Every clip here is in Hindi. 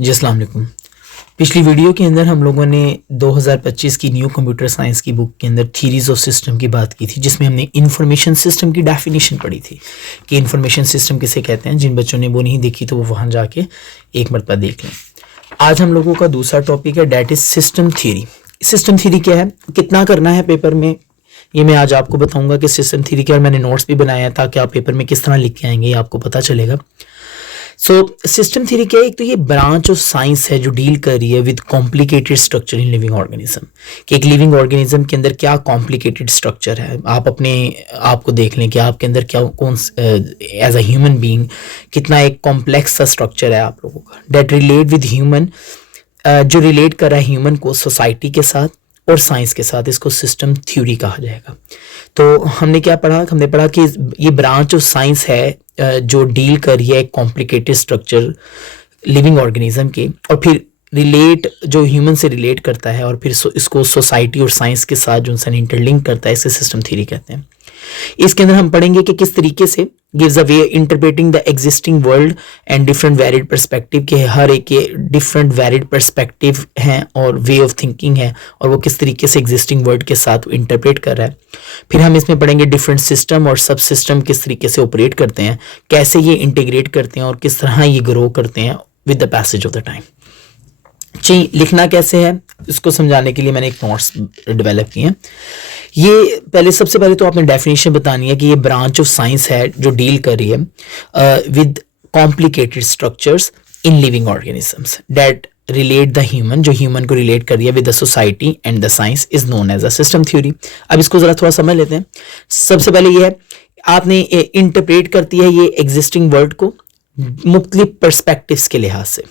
जी अस्सलाम वालेकुम। पिछली वीडियो के अंदर हम लोगों ने 2025 की न्यू कंप्यूटर साइंस की बुक के अंदर थीरीज ऑफ सिस्टम की बात की थी, जिसमें हमने इंफॉर्मेशन सिस्टम की डेफिनेशन पढ़ी थी कि इंफॉर्मेशन सिस्टम किसे कहते हैं। जिन बच्चों ने वो नहीं देखी तो वो वहाँ जाके एक मरतबा देख लें। आज हम लोगों का दूसरा टॉपिक है, that is system theory. System theory क्या है, कितना करना है पेपर में, ये मैं आज आपको बताऊंगा कि सिस्टम थ्योरी क्या है। मैंने नोट्स भी बनाया था कि आप पेपर में किस तरह लिख के आएंगे, ये आपको पता चलेगा। सिस्टम थ्योरी क्या है, एक तो ये ब्रांच ऑफ साइंस है जो डील कर रही है with complicated structure in living organism, कि एक लिविंग ऑर्गेनिज्म के अंदर क्या कॉम्प्लिकेटेड स्ट्रक्चर है। आप अपने आप को देख लें कि आपके अंदर क्या कौन एज अ ह्यूमन बीइंग कितना एक कॉम्प्लेक्स सा स्ट्रक्चर है आप लोगों का, डेट रिलेट विद ह्यूमन, जो रिलेट कर रहा है ह्यूमन को सोसाइटी के साथ और साइंस के साथ। इसको सिस्टम थ्योरी कहा जाएगा। तो हमने क्या पढ़ा, हमने पढ़ा कि ये ब्रांच ऑफ साइंस है जो डील कर रही है एक कॉम्प्लिकेटेड स्ट्रक्चर लिविंग ऑर्गेनिज्म के, और फिर रिलेट जो ह्यूमन से रिलेट करता है, और फिर इसको सोसाइटी और साइंस के साथ जो इंसान इंटरलिंक करता है, इसे सिस्टम थ्योरी कहते हैं। इसके अंदर हम पढ़ेंगे कि किस तरीके से gives a way interpreting the existing world and different varied perspective, के हर एक के डिफरेंट वैरिड पर्सपेक्टिव हैं और वे ऑफ थिंकिंग है, और वो किस तरीके से एग्जिस्टिंग वर्ल्ड के साथ इंटरप्रेट कर रहा है। फिर हम इसमें पढ़ेंगे डिफरेंट सिस्टम और सब सिस्टम किस तरीके से ऑपरेट करते हैं, कैसे ये इंटीग्रेट करते हैं और किस तरह ये ग्रो करते हैं with the passage of the time. जी, लिखना कैसे है इसको समझाने के लिए मैंने एक नोट्स डेवलप किए हैं। ये पहले सबसे पहले तो आपने डेफिनेशन बतानी है कि ये ब्रांच ऑफ साइंस है जो डील कर रही है with complicated structures in living organisms that relate the human, जो ह्यूमन को रिलेट कर रही है with the society and the science, is known as a system theory. अब इसको जरा थोड़ा समझ लेते हैं। सबसे पहले ये है, आपने इंटरप्रेट करती है ये एग्जिस्टिंग वर्ल्ड को मुख्तलिफ पर्सपेक्टिव्स के लिहाज से।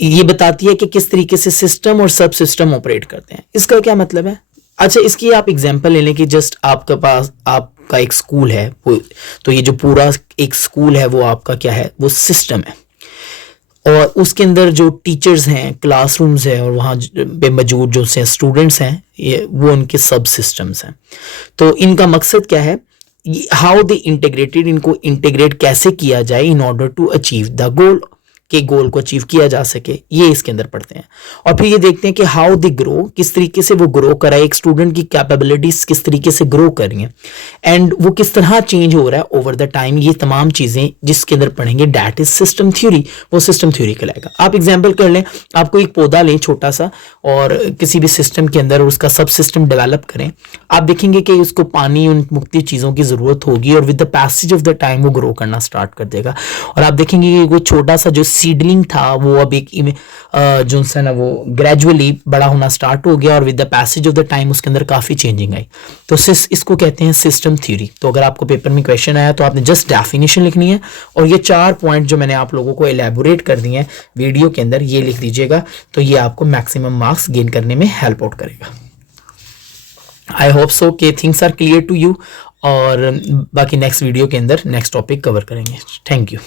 ये बताती है कि किस तरीके से सिस्टम और सब सिस्टम ऑपरेट करते हैं। इसका क्या मतलब है? अच्छा, इसकी आप एग्जांपल ले लें कि जस्ट आपके पास आपका एक स्कूल है, वो तो ये जो पूरा एक स्कूल है वो आपका क्या है, वो सिस्टम है, और उसके अंदर जो टीचर्स हैं, क्लासरूम्स हैं, और वहाँ पे मौजूद जो से स्टूडेंट्स हैं, ये वो उनके सब सिस्टम्स हैं। तो इनका मकसद क्या है, हाउ दे इंटीग्रेटेड, इनको इंटीग्रेट कैसे किया जाए in order to achieve the goal, के गोल को अचीव किया जा सके, ये इसके अंदर पढ़ते हैं। और फिर ये देखते हैं कि हाउ दे ग्रो, किस तरीके से वो ग्रो कर रहा है, एक स्टूडेंट की कैपेबिलिटीज किस तरीके से ग्रो कर रही हैं, एंड वो किस तरह चेंज हो रहा है ओवर द टाइम। ये तमाम चीजें जिसके अंदर पढ़ेंगे, दैट इज सिस्टम थ्योरी, वो सिस्टम थ्योरी कहलाएगा। आप एग्जाम्पल कर लें, आपको एक पौधा लें छोटा सा, और किसी भी सिस्टम के अंदर उसका सब सिस्टम डेवलप करें, आप देखेंगे कि उसको पानी, उन मुख्तलिफ चीज़ों की ज़रूरत होगी, और with the passage of the time वो ग्रो करना स्टार्ट कर देगा। और आप देखेंगे कि वो छोटा सा जो सीडलिंग था वो अब एक जो है ना वो ग्रेजुअली बड़ा होना स्टार्ट हो गया, और with the passage of the time उसके अंदर काफ़ी चेंजिंग आई। तो इसको कहते हैं सिस्टम थ्योरी। तो अगर आपको पेपर में क्वेश्चन आया तो आपने जस्ट डेफिनेशन लिखनी है, और ये 4 पॉइंट जो मैंने आप लोगों को एलैबोरेट कर दिए हैं वीडियो के अंदर, ये लिख दीजिएगा, तो ये आपको मैक्सिमम मार्क्स गेन करने में हेल्प आउट करेगा। आई होप सो कि things are clear to you, और बाकी नेक्स्ट वीडियो के अंदर नेक्स्ट टॉपिक कवर करेंगे। Thank you.